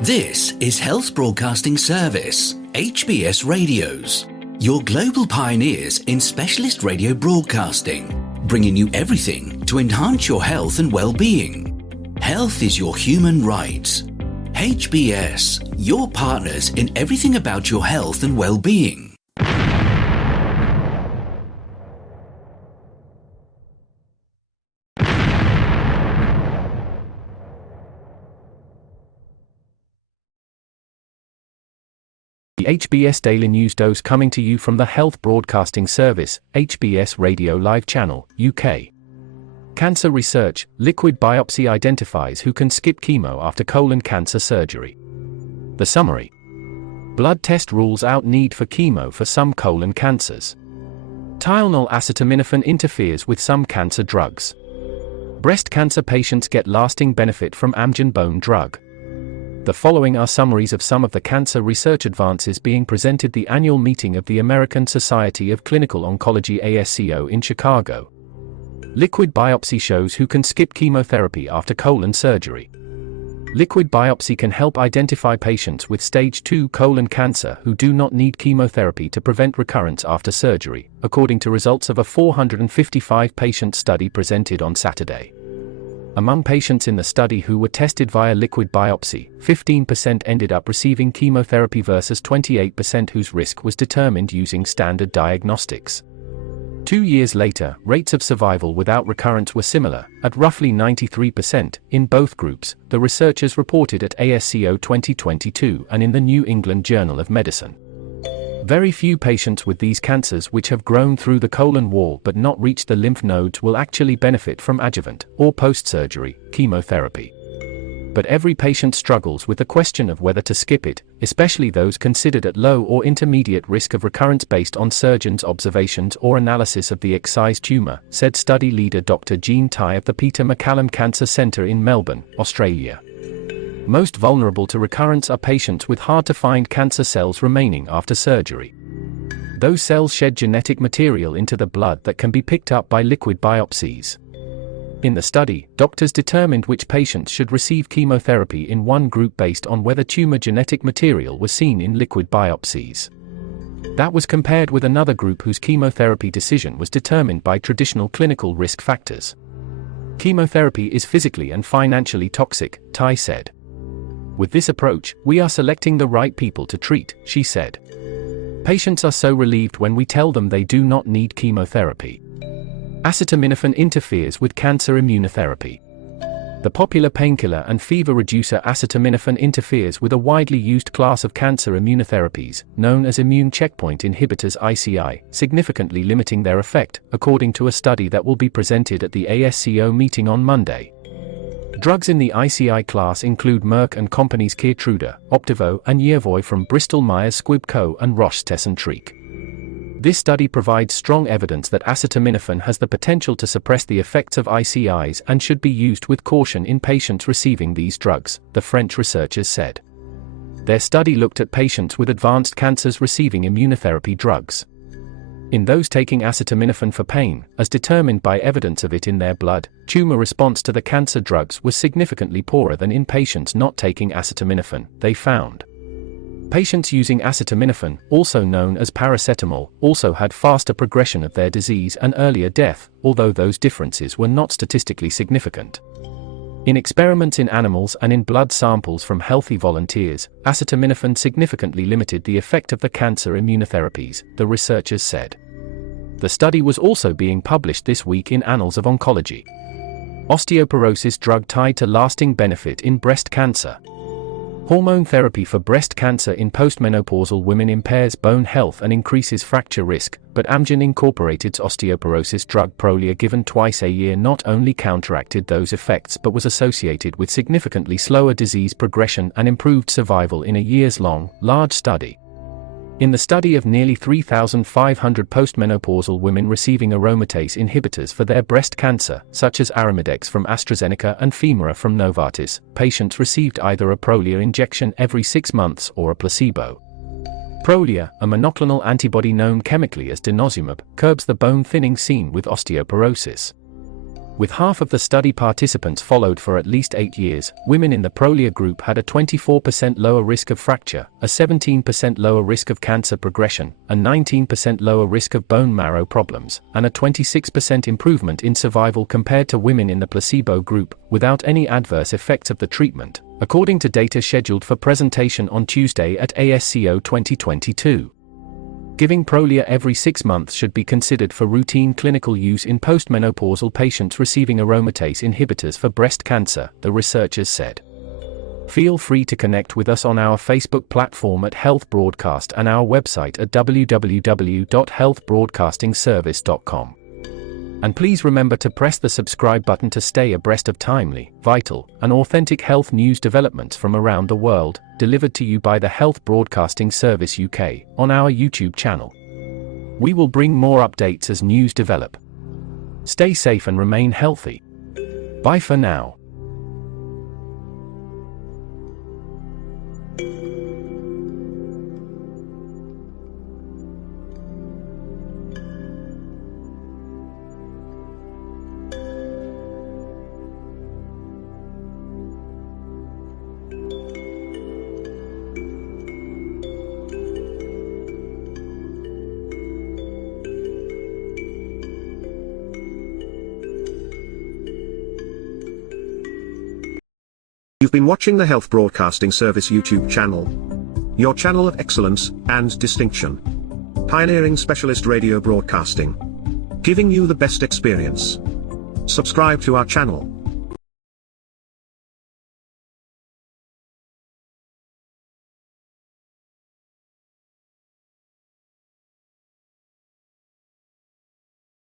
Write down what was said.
This is Health Broadcasting Service HBS Radios, your global pioneers in specialist radio broadcasting, bringing you everything to enhance your health and well-being. Health is your human right. HBS, your partners in everything about your health and well-being. The HBS Daily News Dose coming to you from the Health Broadcasting Service, HBS Radio Live Channel, UK. Cancer research, liquid biopsy identifies who can skip chemo after colon cancer surgery. The summary. Blood test rules out need for chemo for some colon cancers. Tylenol acetaminophen interferes with some cancer drugs. Breast cancer patients get lasting benefit from Amgen bone drug. The following are summaries of some of the cancer research advances being presented at the annual meeting of the American Society of Clinical Oncology ASCO in Chicago. Liquid biopsy shows who can skip chemotherapy after colon surgery. Liquid biopsy can help identify patients with stage 2 colon cancer who do not need chemotherapy to prevent recurrence after surgery, according to results of a 455-patient study presented on Saturday. Among patients in the study who were tested via liquid biopsy, 15% ended up receiving chemotherapy versus 28% whose risk was determined using standard diagnostics. 2 years later, rates of survival without recurrence were similar, at roughly 93%, in both groups, the researchers reported at ASCO 2022 and in the New England Journal of Medicine. Very few patients with these cancers which have grown through the colon wall but not reached the lymph nodes will actually benefit from adjuvant, or post-surgery, chemotherapy. But every patient struggles with the question of whether to skip it, especially those considered at low or intermediate risk of recurrence based on surgeons' observations or analysis of the excised tumor, said study leader Dr. Jean Tai of the Peter MacCallum Cancer Centre in Melbourne, Australia. Most vulnerable to recurrence are patients with hard-to-find cancer cells remaining after surgery. Those cells shed genetic material into the blood that can be picked up by liquid biopsies. In the study, doctors determined which patients should receive chemotherapy in one group based on whether tumor genetic material was seen in liquid biopsies. That was compared with another group whose chemotherapy decision was determined by traditional clinical risk factors. Chemotherapy is physically and financially toxic, Tai said. With this approach, we are selecting the right people to treat, she said. Patients are so relieved when we tell them they do not need chemotherapy. Acetaminophen interferes with cancer immunotherapy. The popular painkiller and fever reducer acetaminophen interferes with a widely used class of cancer immunotherapies, known as immune checkpoint inhibitors (ICI), significantly limiting their effect, according to a study that will be presented at the ASCO meeting on Monday. Drugs in the ICI class include Merck & Company's Keytruda, Opdivo, and Yervoy from Bristol Myers Squibb Co. and Roche Tecentriq. This study provides strong evidence that acetaminophen has the potential to suppress the effects of ICIs and should be used with caution in patients receiving these drugs, the French researchers said. Their study looked at patients with advanced cancers receiving immunotherapy drugs. In those taking acetaminophen for pain, as determined by evidence of it in their blood, tumor response to the cancer drugs was significantly poorer than in patients not taking acetaminophen, they found. Patients using acetaminophen, also known as paracetamol, also had faster progression of their disease and earlier death, although those differences were not statistically significant. In experiments in animals and in blood samples from healthy volunteers, acetaminophen significantly limited the effect of the cancer immunotherapies, the researchers said. The study was also being published this week in Annals of Oncology. Osteoporosis drug tied to lasting benefit in breast cancer. Hormone therapy for breast cancer in postmenopausal women impairs bone health and increases fracture risk, but Amgen Incorporated's osteoporosis drug Prolia given twice a year not only counteracted those effects but was associated with significantly slower disease progression and improved survival in a years-long, large study. In the study of nearly 3,500 postmenopausal women receiving aromatase inhibitors for their breast cancer, such as Arimidex from AstraZeneca and Femara from Novartis, patients received either a Prolia injection every 6 months or a placebo. Prolia, a monoclonal antibody known chemically as denosumab, curbs the bone thinning seen with osteoporosis. With half of the study participants followed for at least 8 years, women in the Prolia group had a 24% lower risk of fracture, a 17% lower risk of cancer progression, a 19% lower risk of bone marrow problems, and a 26% improvement in survival compared to women in the placebo group, without any adverse effects of the treatment, according to data scheduled for presentation on Tuesday at ASCO 2022. Giving Prolia every 6 months should be considered for routine clinical use in postmenopausal patients receiving aromatase inhibitors for breast cancer, the researchers said. Feel free to connect with us on our Facebook platform at Health Broadcast and our website at www.healthbroadcastingservice.com. And please remember to press the subscribe button to stay abreast of timely, vital, and authentic health news developments from around the world, delivered to you by the Health Broadcasting Service UK, on our YouTube channel. We will bring more updates as news develop. Stay safe and remain healthy. Bye for now. You've been watching the Health Broadcasting Service YouTube channel. Your channel of excellence and distinction. Pioneering specialist radio broadcasting. Giving you the best experience. Subscribe to our channel.